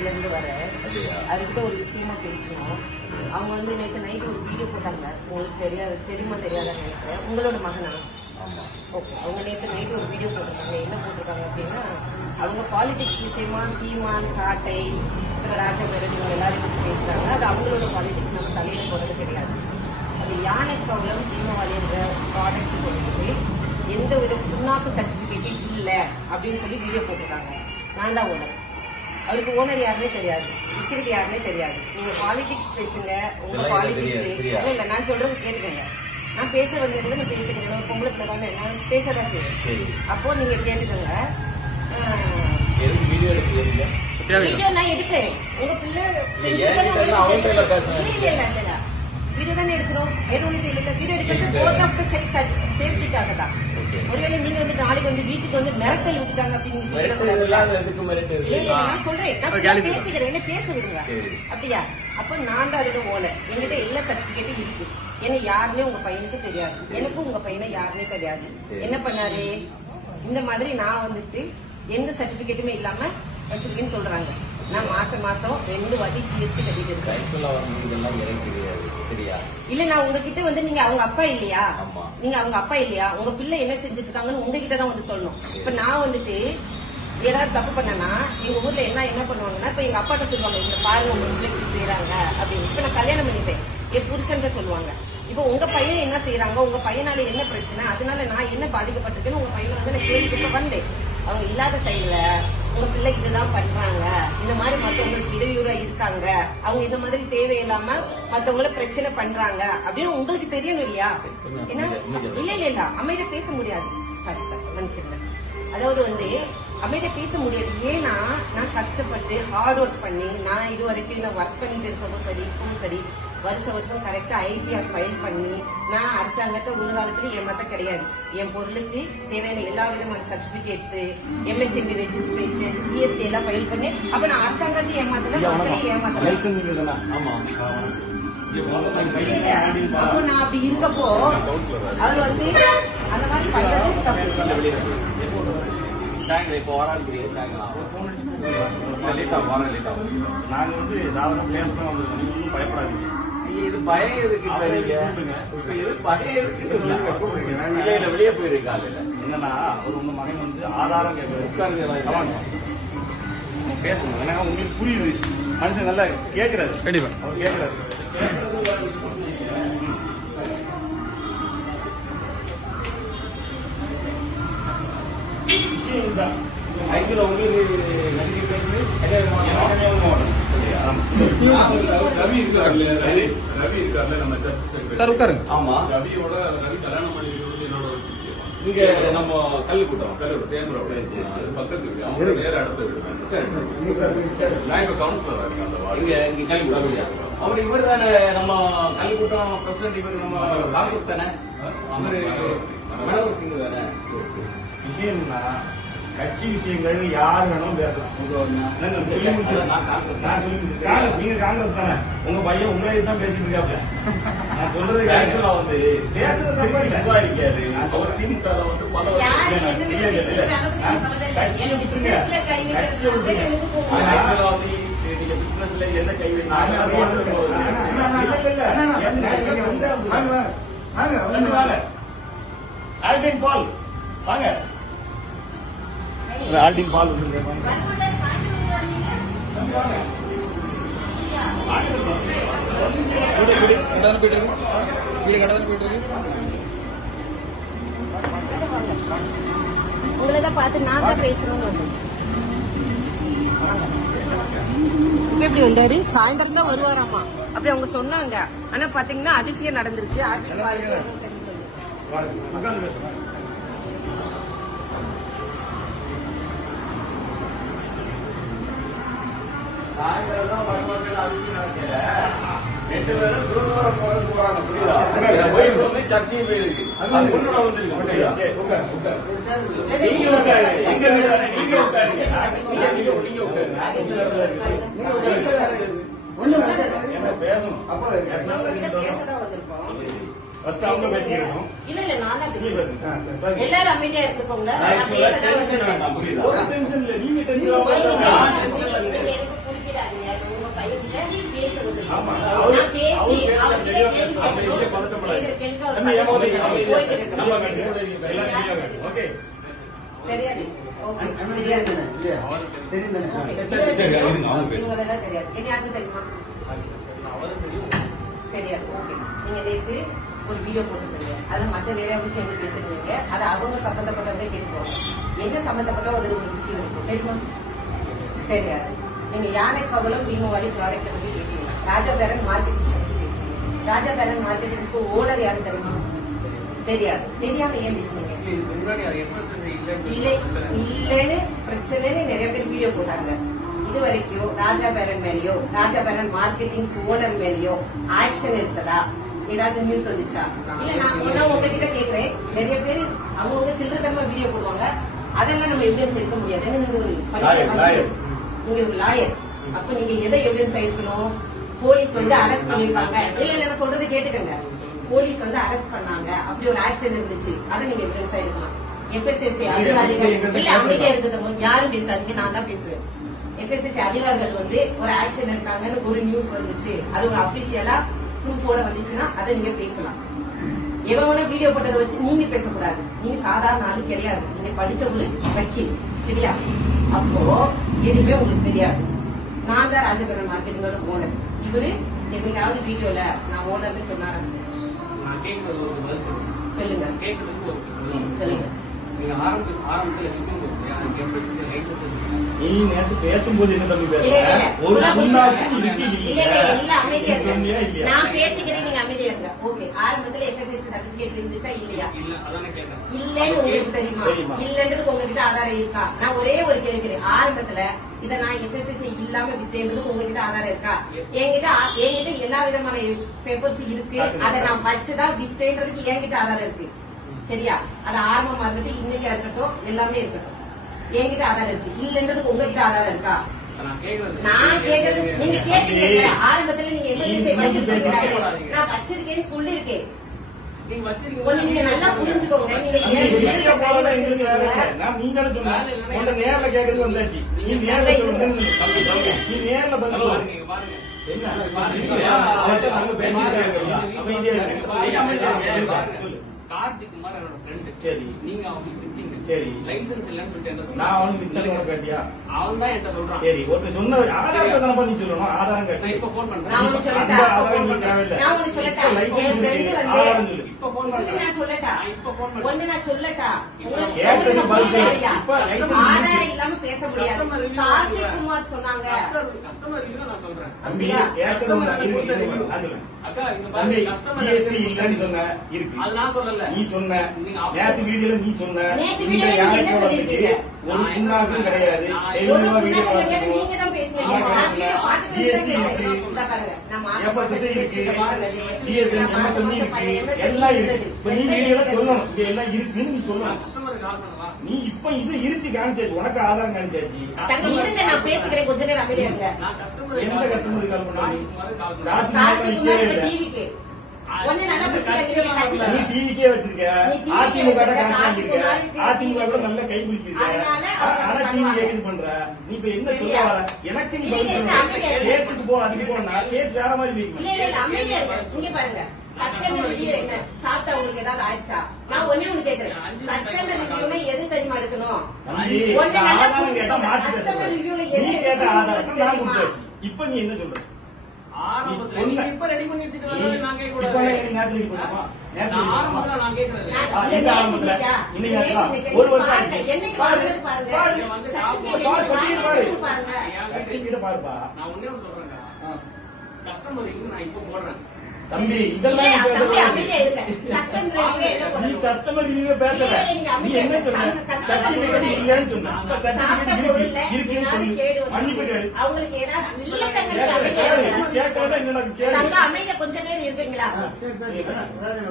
பக்கத்துல இருந்து வர அவர்கிட்ட ஒரு விஷயமா பேசணும். அவங்க வந்து நேற்று நைட் ஒரு வீடியோ போட்டாங்க. உங்களுக்கு தெரியுமா தெரியாதான்னு நினைக்கிறேன். உங்களோட மகனா? ஓகே. அவங்க நேற்று நைட் ஒரு வீடியோ போட்டிருக்காங்க. என்ன போட்டிருக்காங்க அப்படின்னா, அவங்க பாலிடிக்ஸ் விஷயமா சீமான், சாட்டை, ராஜமேரன் இவங்க எல்லாரும் பற்றி பேசுறாங்க. அது அவங்களோட பாலிடிக்ஸ் நம்ம தலையில போறது கிடையாது. அது யானை ப்ராப்ளம் தீபாவளின்ற ப்ராடக்ட் கொடுத்துட்டு எந்த வித புண்ணாக்கு சர்டிபிகேட்டும் இல்லை அப்படின்னு சொல்லி வீடியோ போட்டிருக்காங்க. நான் தான் ஓனர். அவருக்கு ஓனர் யாருன்னே தெரியாது, விற்கிறது யாருன்னே தெரியாது. நீங்க பாலிடிக்ஸ் பேசுங்க, உங்க பாலிடிக்ஸ் இல்ல. நான் சொல்றது கேட்டுக்கங்க. நான் பேச வந்திருந்தது நான் பேசுகிறேன். ஒரு பொம்பளை பிள்ளை தானே, நான் பேசதான் செய்வேன். அப்போ நீங்க கேட்டுக்கோங்க. வீடியோ நான் எடுப்பேன். உங்க பிள்ளை வீடியோ தானே எடுக்கிறோம். வேற ஒண்ணு செய்யல. வீடியோ எடுக்கிறது போத் ஆஃப் த சேஃப்டிக்காக தான். ஒருவேளை நீங்க வந்து நாளைக்கு வந்து வீட்டுக்கு வந்து மிரட்டல் விட்டுட்டாங்க அப்படின்னு நான் சொல்றேன். நான் பேசுகிறேன், என்ன பேச விடுங்க. அப்படியா? அப்ப நான் தான் அதோட ஓனர். என்கிட்ட எல்லா சர்டிபிகேட்டும் இருக்கு. என்ன யாருன்னே உங்க பையனுக்கு தெரியாது, எனக்கும் உங்க பையனை யாருன்னே தெரியாது. என்ன பண்ணாரு இந்த மாதிரி நான் வந்துட்டு எந்த சர்டிபிகேட்டுமே இல்லாம வச்சிருக்கேன்னு சொல்றாங்க. நான் மாசம் 2 வாட்டி ஜிஎஸ்டி கட்டிட்டு இருக்கேன். இல்ல நான் உங்ககிட்ட வந்து நீங்க அவங்க அப்பா இல்லையா, நீங்க அவங்க அப்பா இல்லையா, உங்க பிள்ளை என்ன செஞ்சுட்டு இருக்காங்கன்னு உங்ககிட்ட தான் வந்து சொல்லணும். இப்ப நான் வந்துட்டு ஏதாவது தப்பு பண்ணனா எங்க ஊர்ல என்ன பண்ணுவாங்கன்னா, இப்ப எங்க அப்பாட்ட சொல்லுவாங்க, இந்த பாருங்க உங்க பிள்ளைக்கு செய்யறாங்க அப்படின்னு. இப்ப நான் கல்யாணம் பண்ணிட்டேன், என் புருஷன் சொல்லுவாங்க. இப்ப உங்க பையன் என்ன செய்யறாங்க, உங்க பையனால என்ன பிரச்சனை, அதனால நான் என்ன பாதிக்கப்பட்டிருக்கேன்னு உங்க பையனை வந்து நான் கேள்விப்பட்டு வந்தேன். அவங்க இல்லாத சைடுல உங்க பிள்ளைக்கு இதுதான் பண்றாங்க, இந்த மாதிரி மத்தவங்களுக்கு இடையூறா இருக்காங்க, அவங்க இந்த மாதிரி தேவையில்லாம மத்தவங்கள பிரச்சனை பண்றாங்க அப்படின்னு உங்களுக்கு தெரியணும் இல்லையா? ஏன்னா இல்ல அமைதியா பேச முடியாது. சாரி நினைச்சிருந்தேன். அதாவது வந்து அமைதியா பேச முடியாது. ஏன்னா நான் கஷ்டப்பட்டு ஹார்ட் ஒர்க் பண்ணி நான் இது வரைக்கும் நான் ஒர்க் பண்ணிட்டு இருக்கவும் சரி, இப்பவும் சரி, வருஷம் கரெக்டா ஐடிஆர் ஃபைல் பண்ணி நான் அரசாங்கத்தை ஒரு காலத்துல ஏமாத்த கிடையாது. என் பொருளுக்கு தேவையான எல்லா விதமான சர்டிபிகேட்ஸ், எம்எஸ்எம்பி ரெஜிஸ்ட்ரேஷன், ஜிஎஸ்டி எல்லாம் ஃபைல் பண்ணி அப்ப நான் அரசாங்கத்தை ஏமாத்தல, மக்களையும் ஏமாத்தல. அப்போ நான் அப்படி இருக்கப்போ அவர் வந்து அந்த மாதிரி பண்றது தப்பு. இப்போ வராது நாங்க வந்து பயப்படாதீங்க. இது பயம் எதுக்கு? வெளியே போயிருக்காங்க. என்னன்னா ஒரு உங்க மகன் வந்து ஆதாரம் கேட்கறாங்க, பேசணும். ஏன்னா உங்களுக்கு புரியுது, மனுஷன் நல்லா கேட்கிறாரு. கண்டிப்பா அவர் கேட்கிறாரு. ஆக்சுவலா உங்களுக்கு நன்றி பேசு. ரவி இருக்காருல்ல நம்ம சர்ச் சார் உட்காருங்க. ஆமா, ரவியோட ரவி கல்யாணம் பண்ணிக்கிறது என்னோட இங்க நம்ம கல்லு கூட்டம் பக்கத்து இருக்கு. அவங்க நேர அடுத்த நான் இப்ப கவுன்சிலரா இருக்கேன் அந்த வார்டு. இங்க கல்லு கூட்டம் அவர் இவர் தானே நம்ம கல்லு கூட்டம் பிரசிடன்ட். இவர் நம்ம காங்கிரஸ் தானே, மனோகர் சிங் தானே. விஷயம்னா கட்சி விஷயங்கள் யாரு வேணும் பேசலாம். நீங்க காங்கிரஸ் தானே, உங்க பையன் உங்களை தான் பேசிட்டு இருக்காப்ல. நான் சொல்றது ஆக்சுவலா வந்து பேசுறது இருக்காரு. அவர் திமுக வந்து பல ஆக்சுவலா வந்து நீங்க பிசினஸ்ல என்ன கை ஆல்டின் பால் வாங்க. ஆல்டின் பால் உங்களதான் பார்த்து நான் தான் பேசணும்னு எப்படி வந்தாரு. சாயந்தரம் தான் வருவாராமா அப்படி அவங்க சொன்னாங்க. ஆனா பாத்தீங்கன்னா அதிசயம் நடந்திருக்கு. சாயந்தரம் வருவாங்க. அதிசயம் நடக்கல. 2 பேரும் தூரம் போறாங்க. புரியுதா? போய் சர்ச்சையும் போயிருக்கு. ஒன்னோட வந்துருக்கு. நீங்க உட்காரு. எங்க நீங்க உட்காருங்க. என்ன பேசணும்? இல்ல நான் தான் பேசுறேன். எல்லாரும் அமைதியா இருந்துக்கோங்க. தெரியாது. ஓகே தெரியாது. இவங்களெல்லாம் தெரியாது. என்ன யாருக்கும் தெரியுமா? தெரியாது. ஓகே நீங்க நேற்று ஒரு வீடியோ போட்டுருக்கீங்க. அதுல மற்ற நிறைய விஷயம் பேசுறீங்க. அது அவங்க சம்பந்தப்பட்டவங்க கேட்டுக்கோங்க. என்ன சம்பந்தப்பட்ட ஒரு விஷயம் இருக்கும் தெரியுமா? தெரியாது. நீங்க யானை கவலம் பீமவாரி ப்ராடக்ட் பத்தி பேசுறீங்க. ராஜா பேரன் மார்க்கெட்டிங் பத்தி பேசுறீங்க. ராஜா பேரன் மார்க்கெட்டிங்ஸ்க்கு ஓனர் யாரும் தெரியுமா? தெரியாது. தெரியாம ஏன் பேசுறீங்க? இல்லன்னு பிரச்சனைன்னு நிறைய பேர் வீடியோ போட்டாங்க. இது வரைக்கும் ராஜா பேரன் மேலயோ ராஜா பேரன் மார்க்கெட்டிங் ஓனர் மேலயோ ஆக்ஷன் எடுத்ததா ஏதாவது நியூஸ் வந்துச்சா? இல்ல நான் உங்ககிட்ட கேக்குறேன். நிறைய பேர் அவங்க சில்லறத்தனமா வீடியோ போடுவாங்க. அதெல்லாம் நம்ம எவிடன்ஸ் எடுக்க முடியாது. நீங்க ஒரு லாயர். அப்ப நீங்க எதை எவிடன்ஸ் எடுக்கணும்? போலீஸ் வந்து அரெஸ்ட் பண்ணிருப்பாங்க. இல்ல நான் சொல்றது கேட்டுக்கங்க. போலீஸ் வந்து அரெஸ்ட் பண்ணாங்க. அப்படி ஒரு ஆக்ஷன் இருந்துச்சு. அதை நீங்க எவிடன்ஸ் எடுக்கலாம். FSSAI அதிகாரிகள் இல்ல அமைதியா இருக்குது. யாரும் பேசாதீங்க, நான் தான் பேசுவேன். FSSAI அதிகாரிகள் வந்து ஒரு ஆக்ஷன் எடுத்தாங்கன்னு ஒரு நியூஸ் வந்துச்சு. அது ஒரு அபிஷியலா ப்ரூஃபோட வந்துச்சுன்னா அதை நீங்க பேசலாம். எவன வீடியோ போட்டதை வச்சு நீங்க பேசக்கூடாது. நீங்க சாதாரண ஆளு கிடையாது. நீங்க படிச்ச ஒரு வக்கீல், சரியா? அப்போ எதுவுமே உங்களுக்கு தெரியாது. நான் தான் ராஜபுரம் மார்க்கெட்டிங்கோட ஓனர். இவரு என்னைக்காவது வீடியோல நான் ஓனர்னு சொன்னாரு? சொல்லுங்க. சொல்லுங்க. நீங்க ஆரம்பத்துல நீ நேற்று பேசும்போது என்ன தம்பி நான் பேசிக்கிறேன், நீங்க அமைதியா இருங்க. ஓகே, ஆரம்பத்துல FSSAI சர்டிபிகேட் இருந்துச்சா இல்லையா? இல்லன்னு உங்களுக்கு தெரியுமா? இல்லன்றது உங்ககிட்ட ஆதாரம் இருக்கா? நான் ஒரே ஒரு கேட்கிறேன். ஆரம்பத்துல இத நான் FSSAI இல்லாம வித்தேன்றது உங்ககிட்ட ஆதாரம் இருக்கா? என்கிட்ட எல்லா விதமான பேப்பர்ஸ் இருக்கு. அதை நான் வச்சுதான் வித்தேன்றதுக்கு என்கிட்ட ஆதாரம் இருக்கு, சரியா? அது ஆரம்பமா இருக்கட்டும், இன்னைக்கா இருக்கட்டும், எல்லாமே இருக்கட்டும், என்கிட்ட ஆதாரம் இருக்கு. இல்லன்றதுக்கு உங்ககிட்ட ஆதாரம் இருக்கா? நான் கேக்குறது நீங்க கேட்டீங்க. ஆரம்பத்துல நீங்க FSSAI வச்சிருக்கீங்க. நான் வச்சிருக்கேன்னு சொல்லிருக்கேன். நீங்க நல்லா புரிஞ்சுக்கோங்க. நீங்க நேர்ல கேக்குறது வந்தாச்சு. நீ நேர்ல நீ நேர்ல பதில் கார்த்திக் குமார் என்னோட ஃப்ரெண்ட். சரி, நீங்க அவங்களுக்கு வித்தீங்க. சரி, லைசன்ஸ் இல்லன்னு சொல்லிட்டு என்ன சொல்றேன்? நான் அவனுக்கு வித்தேன்னு கேட்டியா? அவன் தான் என்கிட்ட சொல்றான். சரி, ஒருத்தர் சொன்ன ஆதாரத்தை தானே பண்ணி சொல்லணும். ஆதாரம் கேட்டு நான் இப்ப போன் பண்றேன். நான் உனக்கு சொல்லட்டா? என் ஃப்ரெண்ட் வந்து இப்ப போன் பண்றேன். நான் சொல்லட்டா? இப்ப போன் பண்றேன். ஒண்ணு நான் சொல்லட்டா? கேட்டது ஆதாரம் இல்லாம பேச முடியாது. கார்த்திக் குமார் சொன்னாங்க. கஸ்டமர் ரிவ்யூ நான் சொல்றேன். தம்பி அக்கா இங்க தம்பி பாருங்க, கஸ்டமர் GST இல்லன்னு சொன்ன இருக்கு. அது நான் சொல்லல. நீ சொன்ன நீங்க நேத்து வீடியோல நீ சொன்ன. நேத்து வீடியோல நீங்க என்ன சொல்லிருக்கீங்க? ஒரு புண்ணாக்கும் கிடையாது. ஒரு புண்ணாக்கும் கிடையாது. நீங்க தான் பேசுவீங்க. நான் வீடியோ பார்த்துட்டு தான் கேக்குறேன். இந்த பாருங்க, நான் FSSAI இருக்கு, DSN, MSME இருக்கு, எல்லாம் இருக்கு. இப்ப நீ வீடியோல சொல்லணும், இது எல்லாம் இருக்குன்னு நீ சொல்லணும். கஸ்டமருக்கு கால் பண்ணவா? நீ இப்ப இது இருக்கு காமிச்சாச்சு, உனக்கு ஆதாரம் காமிச்சாச்சு. தங்க இருங்க, நான் பேசிக்கிறேன். கொஞ்ச நேரம் அமைதியா இருங்க. நான் கஸ்டமர் எந்த கஸ்டமருக்கு கால் பண்ணா? கார்த்திக் குமார் டிவிக்கு ஒண்ணு நல்லா பேசுறீங்க. நீ டிவிக்கே வச்சிருக்க, அதிமுக அதிமுக கூட நல்ல கை பிடிச்சிருக்க. ஆனா டிவி கேக்குது பண்ற. நீ இப்ப என்ன சொல்ல வர? எனக்கு நீ கேஸுக்கு போ, அதுக்கு போனா கேஸ் வேற மாதிரி வைக்கும். இல்ல அமைதியா இருங்க. இங்க பாருங்க, கஸ்டமர் ரிவ்யூ என்ன சாப்பிட்டா உங்களுக்கு ஏதாவது ஆயிடுச்சா? நான் ஒண்ணே ஒண்ணு கேக்குறேன். கஸ்டமர் ரிவ்யூல எது தெரியுமா எடுக்கணும்? ஒண்ணு நல்லா புரிஞ்சுக்கோங்க. கஸ்டமர் ரிவ்யூல எது தெரியுமா? இப்ப நீ என்ன சொல்ற? ஆரம்பத்துல நீங்க இப்ப ரெடி பண்ணி வச்சிட்டு நான் கேட்க கூடாது. இப்ப நீ நேத்து ரெடி பண்ணுமா? நான் ஆரம்பத்துல நான் கேக்குறது. இன்னைக்கு ஒரு வருஷம் ஆச்சு. என்னைக்கு வாங்குறது பாருங்க. பாருப்பா. நான் ஒண்ணே ஒண்ணு சொல்றேன். கஸ்டமர் ரிவ்யூ நான் இப்ப போடுறேன். தம்பி இதெல்லாம் நீ கஸ்டமர் ரிவ்யூ பேசல. நீ என்ன சொன்ன? சர்டிபிகேட் இல்லன்னு சொன்ன. அப்ப சர்டிபிகேட் இருக்குன்னு சொல்லு. மன்னிப்பு கேளு. அவங்களுக்கு ஏதாவது இல்ல தங்களுக்கு கேட்கறத என்னடா கேளு. தங்க அமைதியா கொஞ்ச நேரம் இருக்கீங்களா?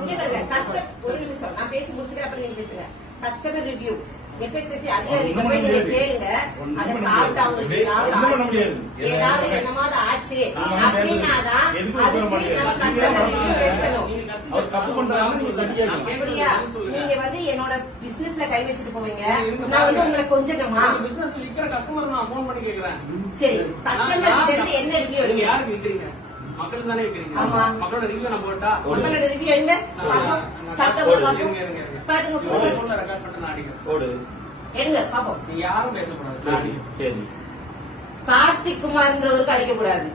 இங்க பாருங்க, ஒரு நிமிஷம் நான் பேசி முடிச்சுக்கிறேன், அப்புறம் நீங்க பேசுங்க. கஸ்டமர் ரிவ்யூ FSSAI அதிகாரிகள் போய் நீங்க கேளுங்க. அதை சாப்பிட்டு அவங்களுக்கு ஏதாவது என்னமாவது ஆச்சு அப்படின்னாதான் அப்படியா நீங்க வந்து என்னோட பிசினஸ்ல கை வச்சுட்டு போவீங்க. நான் வந்து உங்களை கொஞ்சமா பிசினஸ் இருக்கிற கஸ்டமர் நான் போன் பண்ணி கேக்குறேன். சரி, கஸ்டமர் கிட்ட இருந்து என்ன ரிவ்யூ எடுங்க? யாருக்கு விக்கிறீங்க? மக்களுக்கு தானே வைக்கிறீங்க. ஆமா. மக்களோட ரிவ்யூ நம்ம போட்டா மக்களோட ரிவ்யூ எங்க பாப்போம். சாப்பிட்டவங்க பாப்போம். பாட்டுங்க போடுங்க. போன்ல ரெக்கார்ட் பண்ணி நான் அடிக்கிறேன். போடு. எடுங்க பாப்போம். நீங்க யாரும் பேசக்கூடாது. நான் அடிக்கிறேன். சரி. கார்த்திக் குமார்ன்றவருக்கு அடிக்க கூடாது.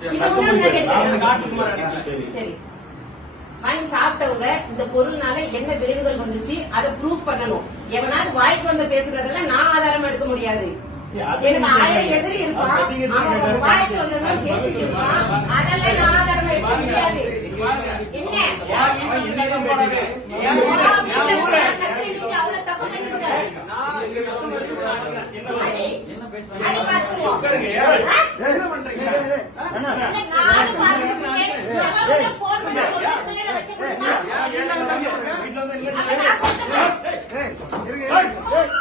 சரி, இன்னும் ஒண்ணு நான் கேட்கிறேன். கார்த்திக் குமார் அடிக்கல. சரி. சரி, வாங்கி சாப்பிட்டவங்க இந்த பொருள்னால என்ன விளைவுகள் வந்துச்சு அதை ப்ரூஃப் பண்ணணும். எவனாவது வாய்க்கு வந்து பேசுறதெல்லாம் நான் ஆதாரம் எடுக்க முடியாது. எனக்கு 1000 எதிரி இருப்பான், அவன் வாய்க்கு வந்ததெல்லாம் பேசிட்டு இருப்பான், அதெல்லாம் நான் ஆதாரம் எடுக்க முடியாது. என்ன என்னதான் பேசுறீங்க? நீங்க அவ்வளவு தப்பு பண்ணிருக்க. நான் எங்க கஸ்டமருக்கு நான் அடிக்கிறேன். என்ன பேசுறாங்க? அடி பார்த்துருவோம். உட்காருங்க. என்ன பண்றீங்க? இல்ல, நானும் பார்த்துருக்கேன். எவன் போன் பண்ணி சொல்லிட்டு வச்சு கொடுத்தா வீட்டுல வந்து நீங்க அப்ப நான் சொல்றேன். பேக் கொடு.